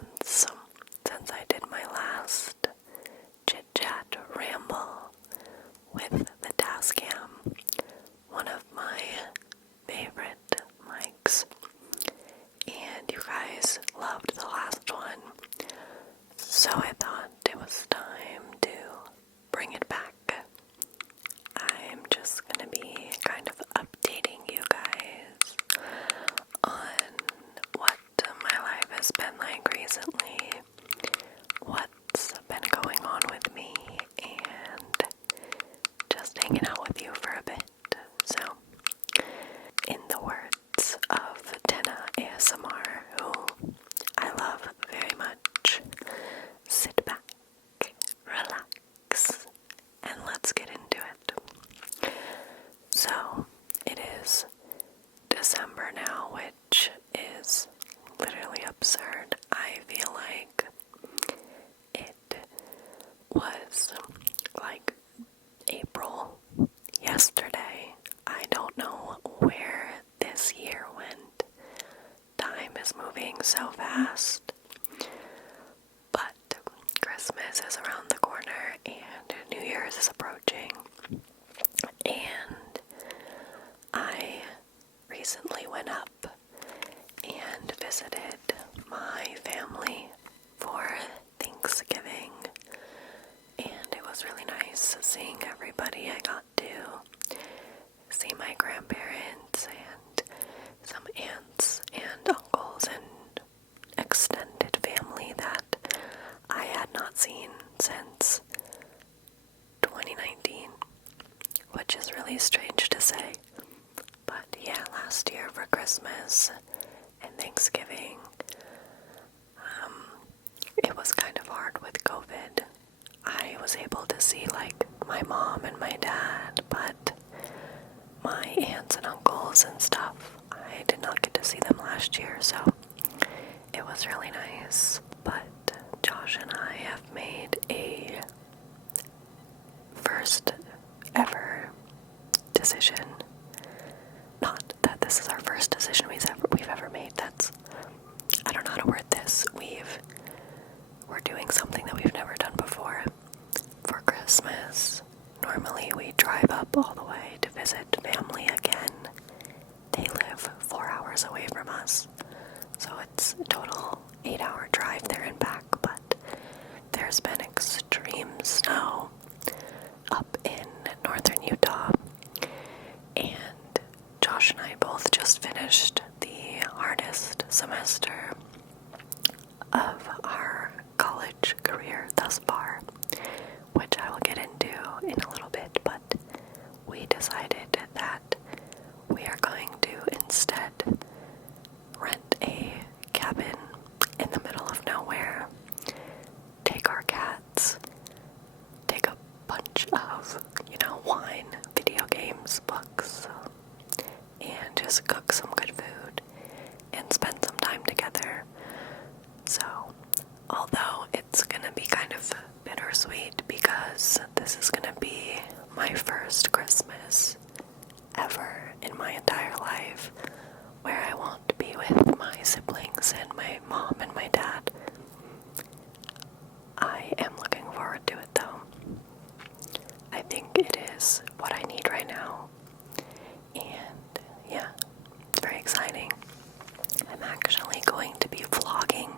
months since I did my last chit-chat ramble with the Tascam, one of my favorite mics, and you guys loved the last one, so I thought it was time to bring it back. I'm just gonna be kind of updating you guys on what my life has been like recently, what's been going on with me, and just hanging out with you for a bit. So, in the words of Tenna ASMR, who I love very much, sit back, relax, and let's get into it. So, it is December now, which is literally absurd. I feel like it was like April yesterday. I don't know where this year went. Time is moving so fast. But Christmas is around the corner and New Year's is approaching. And I recently went up and visited my family for Thanksgiving, and it was really nice seeing everybody. I got to see my grandparents and some aunts and uncles and extended family that I had not seen since 2019, which is really strange to say. But yeah, last year for Christmas and Thanksgiving, it was kind of hard with COVID. I was able to see like my mom and my dad, but my aunts and uncles and stuff, I did not get to see them last year, so it was really nice. But Josh and I have made a first ever decision. Not that this is our first decision we've ever made. I don't know how to word this. We're doing something that we've never done before for Christmas. Normally we drive up all the way to visit family again. They live 4 hours away from us, so it's a total 8-hour drive there and back, but there's been extreme snow up in northern Utah, and Josh and I both just finished the hardest semester of our college career thus far, which I will get into in a little bit, but we decided that we are going to instead rent a cabin in the middle of nowhere, take our cats, take a bunch of, wine, video games, books, and just cook some good food and spend some time together. So, although it's gonna be kind of bittersweet because this is gonna be my first Christmas ever in my entire life where I won't be with my siblings and my mom and my dad, I am looking forward to it though. I think it is what I need right now, and yeah, it's very exciting. I'm actually going to be vlogging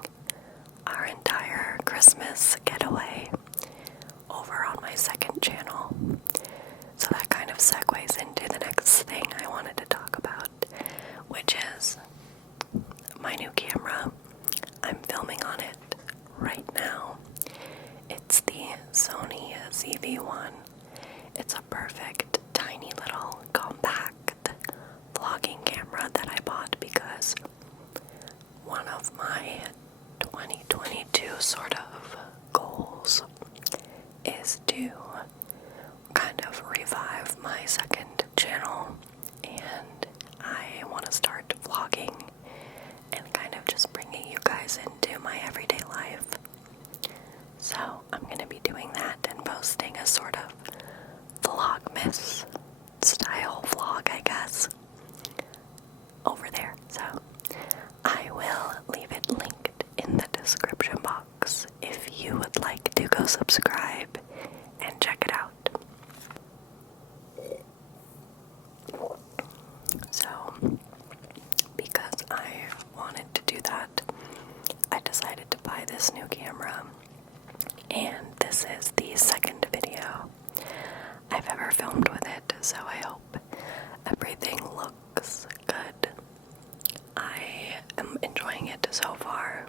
our entire Christmas getaway over on my second channel, so that kind of segues into the next thing I wanted to talk about, which is my new camera. I'm filming on it right now. It's the Sony ZV-1. It's a perfect, tiny little compact vlogging camera that I bought because one of my 2022 sort of goals is to kind of revive my second channel, and I want to start vlogging and kind of just bringing you guys into my everyday life. So I'm going to be doing that and posting a sort of vlogmas style vlog, I guess, over there. So I will leave it linked in the description subscribe and check it out. So, because I wanted to do that, I decided to buy this new camera, and this is the second video I've ever filmed with it, so I hope everything looks good. I am enjoying it so far,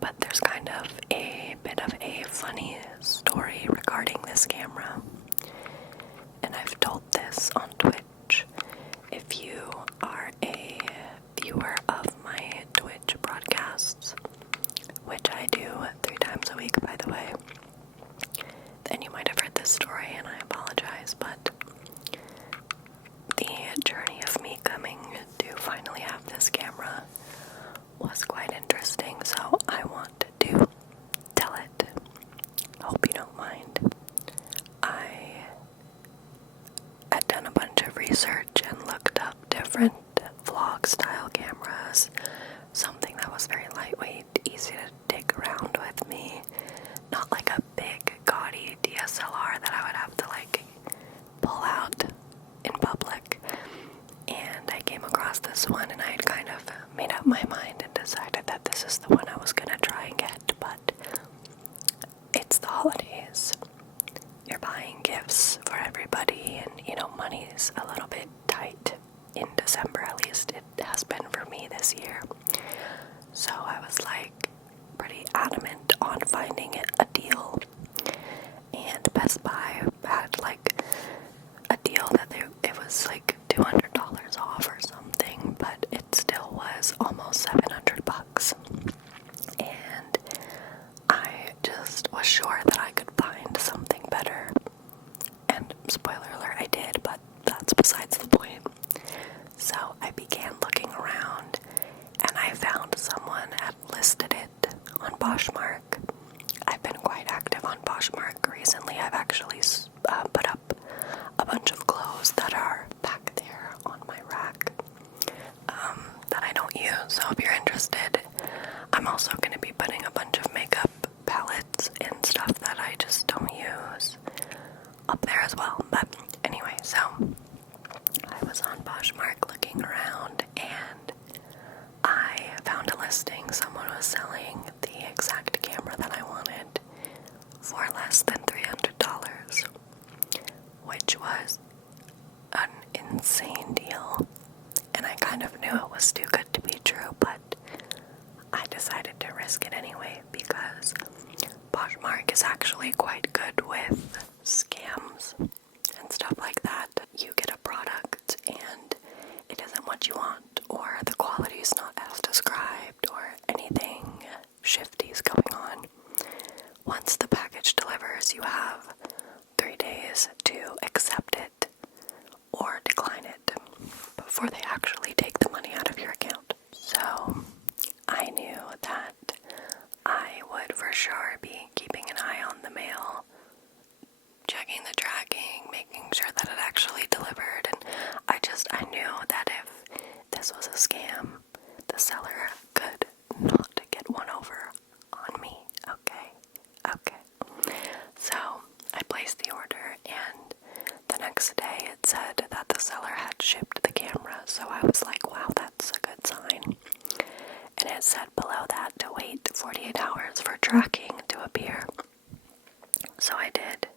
but there's kind of a bit of a funny story regarding this camera, and I've told this on Twitch. If you are a viewer of my Twitch broadcasts, which I do 3 times a week, by the way, then you might have heard this story, and I apologize, but the journey of me coming to finally have this camera was quite interesting, so I want to tell it. Hope you don't mind. I had done a bunch of research and looked up different vlog style cameras, something that was very lightweight, easy to take around with me, not like a big gaudy DSLR that I would have to like pull out in public. And I came across this one, and I had kind of made up my mind and decided that this is the one I was gonna try and get, but it's the holidays. You're buying gifts for everybody, and money's a little bit tight in December, at least it has been for me this year. So I was like pretty adamant on finding a deal, and Best Buy had like a deal that it was like $200 off or something, but it still was almost $700, and I just was sure that I could find something better, and spoiler alert, I did, but that's besides the point. So I began looking around, and I found someone had listed it on Poshmark. I've been quite active on Poshmark recently. I've actually put up a bunch of clothes that are back there on my rack that I don't use. So if you're interested, I'm also going to be putting a bunch of makeup palettes and stuff that I just don't use up there as well. But anyway, so I was on Poshmark looking around, and I found a listing. Someone was selling the exact camera that I wanted for less than $300, which was an insane deal, and I kind of knew it was too good to be true, but I decided to risk it anyway because Poshmark is actually quite good with scams and stuff like that. You get a product and it isn't what you want, or the quality is not as described, or anything shifty is going on. Once the package delivers, you have 3 days to accept it or decline it before they actually take the money out of your account. So I knew that I would for sure be keeping an eye on the mail, checking the tracking, making sure that it actually delivered, and I knew that if this was a scam, the seller could not get one over on me. Okay. So I placed the order, and the next day it said that the seller had shipped the camera, so I was like, wow, that's a good sign. And it said below that to wait 48 hours for tracking to appear. So I did.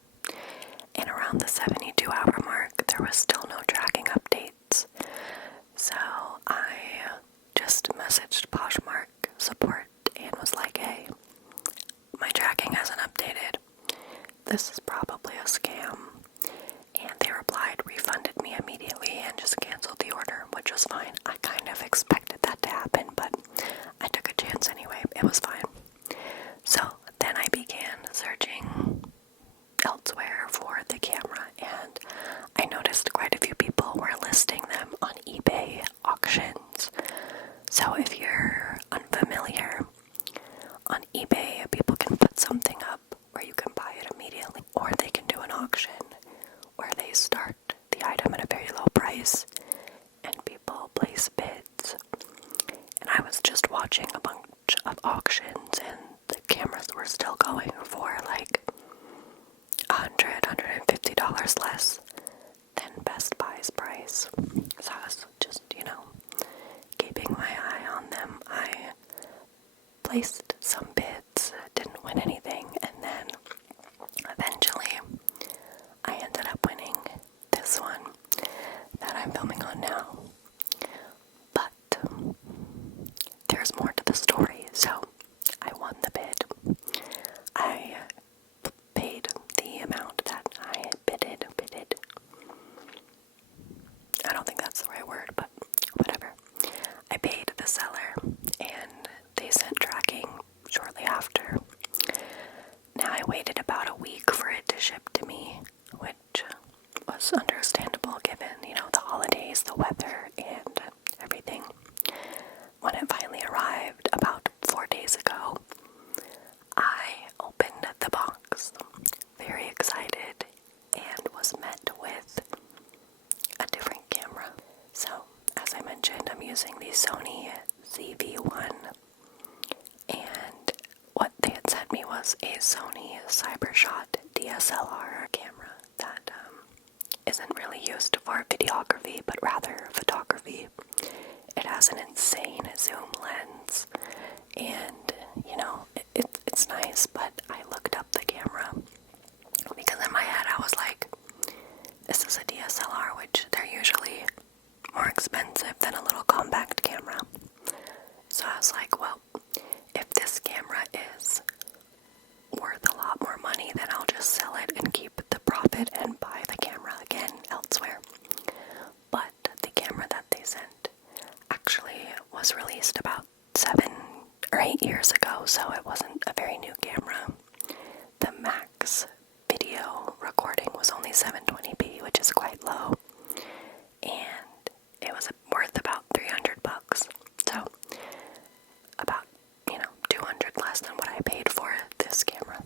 And around the 72-hour mark, there was still no tracking updates. So I just messaged Poshmark support and was like, hey, my tracking hasn't updated. This is probably a scam. And they replied, refunded me immediately, and just canceled the order, which was fine. I kind of expected that to happen, but I took a chance anyway. It was fine. So then I began searching elsewhere for the camera, and I noticed quite a few people were listing them on eBay auctions. So if you're unfamiliar, on eBay people can put something up where you can buy it immediately, or they can do an auction where they start the item at a very low price and people place bids. And I was just watching a bunch of auctions, and the cameras were still going for like $5 less than Best Buy's price. So I was just, keeping my eye on them. I placed some bids, didn't win anything, and then eventually I ended up winning this one that I'm filming on now. But there's more to the story. So I won the bid. I paid the amount that I bidded. I don't think that's the right word, but whatever. I paid the seller, and they sent tracking shortly after. Now, I waited about a week for it to ship to me, which was understandable given, the holidays, the weather, and everything. When it finally arrived about 4 days ago, I opened the box, very excited, and was met with a different camera. So, as I mentioned, I'm using the Sony ZV-1, and what they had sent me was a Sony CyberShot DSLR camera that isn't really used for videography, but rather photography. It has an insane zoom lens, and it's nice, but I looked up the camera because in my head I was like, this is a DSLR, which they're usually more expensive than a little compact camera. So I was like, well, if this camera is worth a lot more money, then I'll just sell it and keep the profit and buy the camera again elsewhere. But the camera that they sent actually was released about 7 or 8 years ago, so it wasn't a very new camera. The max video recording was only 720p, which is quite low, and it was worth about $300. So about 200 less than what I paid for this camera.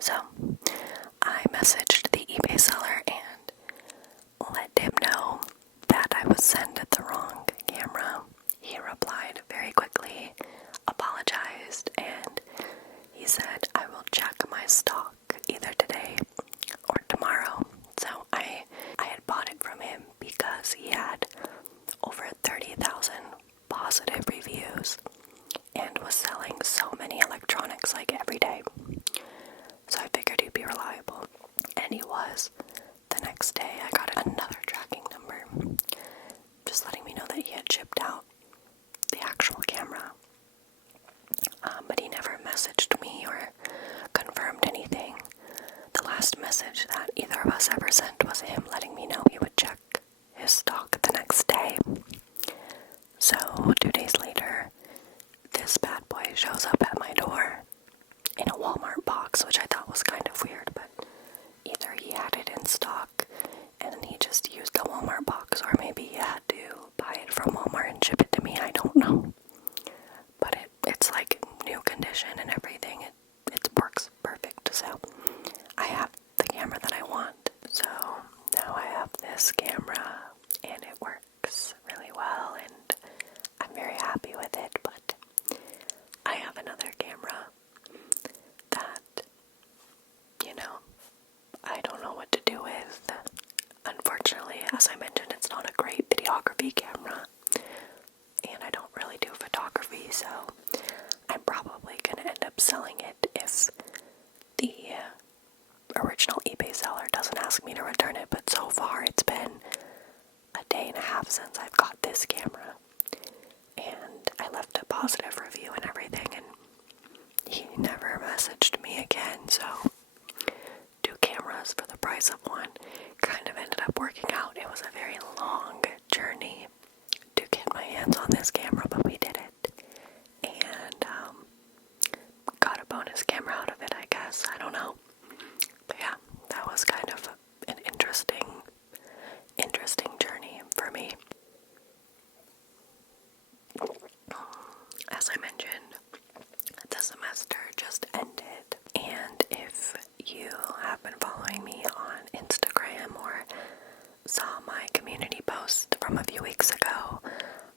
So I messaged the eBay seller and let him know that I was sent the wrong camera. He replied very quickly, apologized, and he said, I will check my stock either today or tomorrow. So I had bought it from him because he had over 30,000 positive reviews and was selling so many electronics like every day. So I figured he'd be reliable. And he was. The next day I got another tracking number, just letting me know that he had shipped out the actual camera. But he never messaged me or confirmed anything. The last message that either of us ever sent was him letting me know he would check his stock the next day. So 2 days later, this bad boy shows up at my door in a Walmart box, which I thought was kind of weird, but either he had it in stock and he just used the Walmart box, or maybe he had to buy it from Walmart and ship it to me. I don't know. But it's like new condition and everything. It works perfect. So I have the camera that I want. So now I have this camera and it works really well, and I'm very happy with it. But I have another camera that, I don't know what to do with. Unfortunately, as I mentioned, it's not a great videography camera, and I don't really do photography, so I'm probably going to end up selling it if the original eBay seller doesn't ask me to return it. But so far, it's been a day and a half since I've got this camera, and I left a positive review and everything, and he never messaged me again. So 2 cameras for the price of one kind of ended up working out. It was a very long journey to get my hands on this camera, but we did it, and got a bonus camera out of it, I guess. I don't know, but yeah, that was kind of an interesting journey for me. As I mentioned, the semester just ended, and if you have been following me on Instagram or saw my community post from a few weeks ago,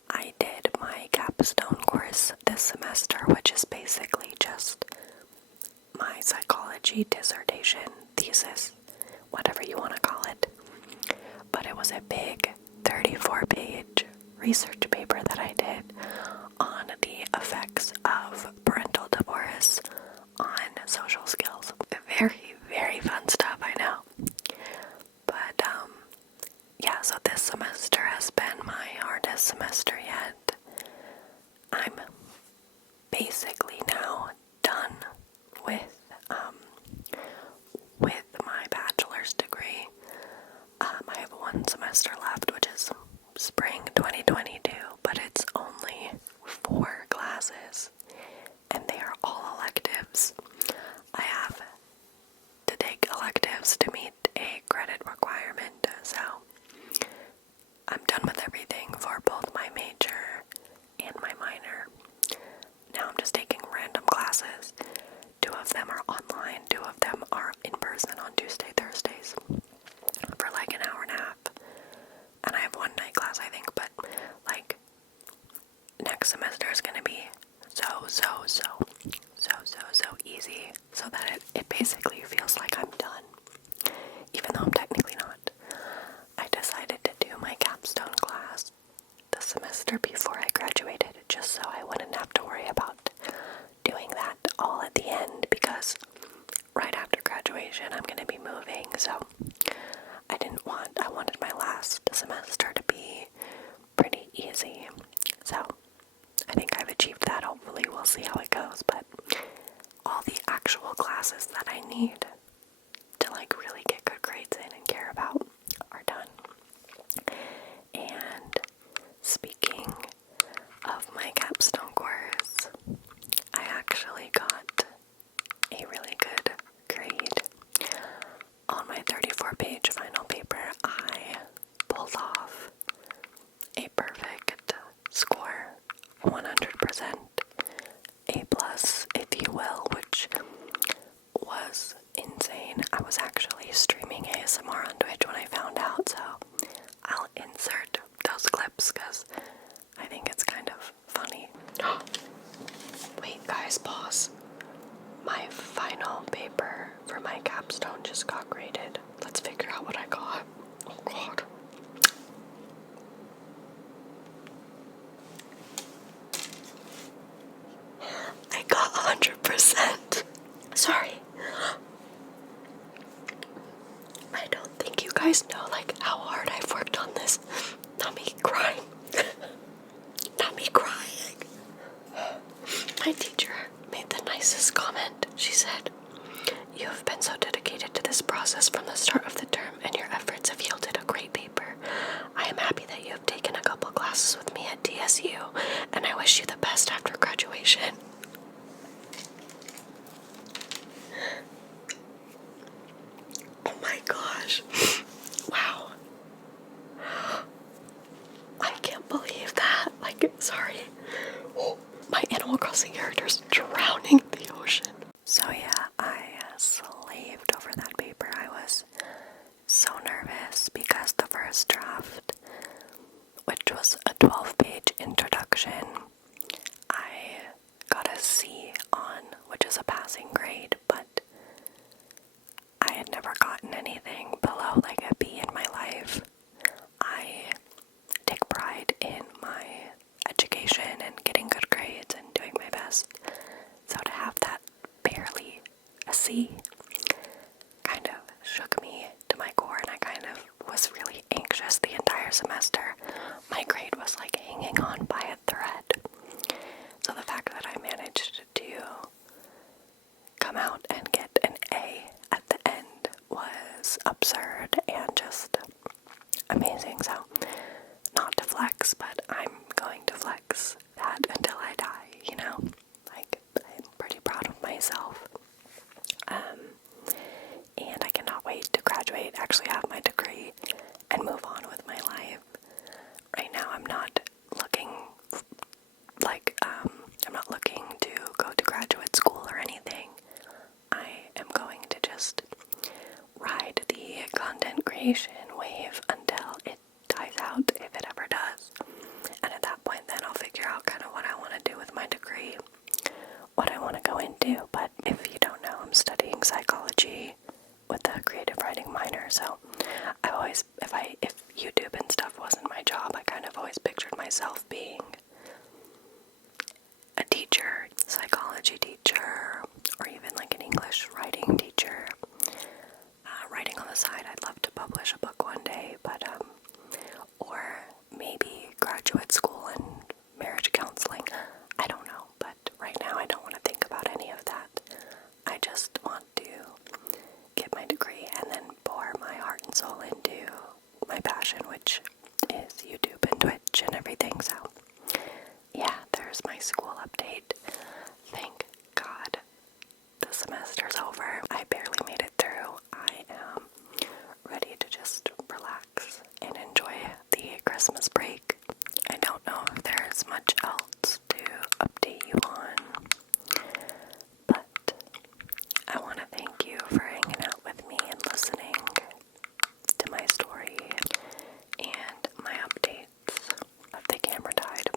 I did my capstone course this semester, which is basically just my psychology dissertation thesis, paper that I did on the effects of parental divorce on social skills. Very, very fun stuff, I know. But, yeah, so this semester has been my hardest semester yet. I'm basically now done with my bachelor's degree. I have one semester left, which is spring 2022, but it's only 4 classes, and they are all electives. I have to take electives to meet a credit requirement, so I'm done with everything for both my major and my minor. Now I'm just taking random classes. 2 of them are online, 2 of them are in person on Tuesday, Thursdays for like an hour and a half. And I have one night class, I think, but like next semester is gonna be so easy, so that it basically feels like I'm done, even though I'm technically not. I decided to do my capstone class the semester before I graduated, just so I wouldn't have to worry about doing that all at the end, because right after graduation I'm going to be moving, so I wanted my last semester to be pretty easy. So I think I've achieved that. Hopefully we'll see how it goes, but all the actual classes that I need to like really get good grades in and care about are done. And speaking of my capstone course, I actually got a really good grade. On my 34-page final paper, I pulled off a perfect score, 100%, A+, if you will, which was insane. I was actually streaming ASMR on Twitch when I found out, so I'll insert those clips because I think it's kind of funny. Wait, guys, pause. My final paper for my capstone just got graded. Let's figure out what I got. Oh god. I got 100%. Sorry. I don't think you guys know like how hard I've worked on this. Not me crying. Not me crying. My teacher made the nicest comment. She said, "You have been so dedicated to this process from the start of the term, and your efforts have yielded a great paper. I am happy that you have taken a couple classes with me at DSU, and I wish you the best after graduation." Oh my gosh. Wow. I can't believe that. Like, sorry. My Animal Crossing character's drowning in the ocean. So yeah, I slaved over that paper. I was so nervous because the first draft, which was a 12-page introduction, I got a C on, which is a passing grade, but I had never gotten anything below like a B in my life. I take pride in my education and getting good grades and doing my best. So to have that barely a C kind of shook me to my core, and I kind of was really anxious the entire semester. My grade was like hanging on by a thread. So the fact that I managed to come out and get an A at the end was absurd and just amazing. So not to flex, but I'm going to flex that until I die, you know? Like, I'm pretty proud of myself. And I cannot wait to graduate, actually have my degree, and move on with my life. Right now I'm not looking I'm not looking to go to graduate school or anything. I am going to just ride the content creation wave until it dies out, if it ever does. And at that point then I'll figure out biology teacher, or even like an English writing teacher. Writing on the side, I'd love to publish a book one day, but or maybe graduate school and marriage counseling. I don't know, but right now I don't want to think about any of that. I just want to get my degree and then pour my heart and soul into my passion, which is YouTube and Twitch and everything. So yeah, there's my school update. Thank God the semester's over. I barely made it through. I am ready to just relax and enjoy the Christmas break. I don't know if there's much else to update you on, but I want to thank you for hanging out with me and listening to my story and my updates. The camera died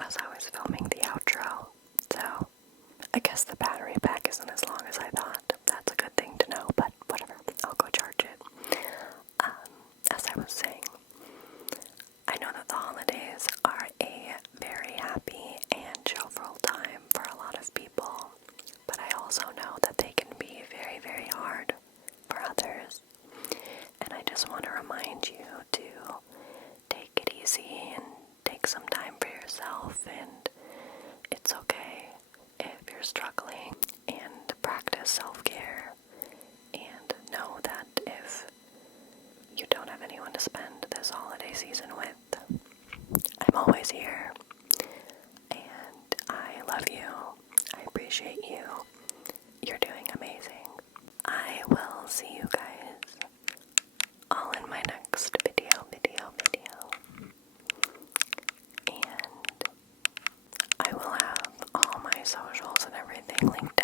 as I was filming the outro, so I guess the battery pack isn't as long as I thought. That's a good thing to know, but whatever, I'll go charge it. As I was saying, I know that the holidays are a very happy and joyful time for a lot of people, but I also know that they can be very, very hard for others. And I just want to remind you to take it easy and take some time for yourself, and it's okay if you're struggling, and practice self-care, and know that if you don't have anyone to spend this holiday season with, I'm always here, and I love you, I appreciate you, you're doing amazing. I will see you guys all in my next video, and I will have all my socials and everything linked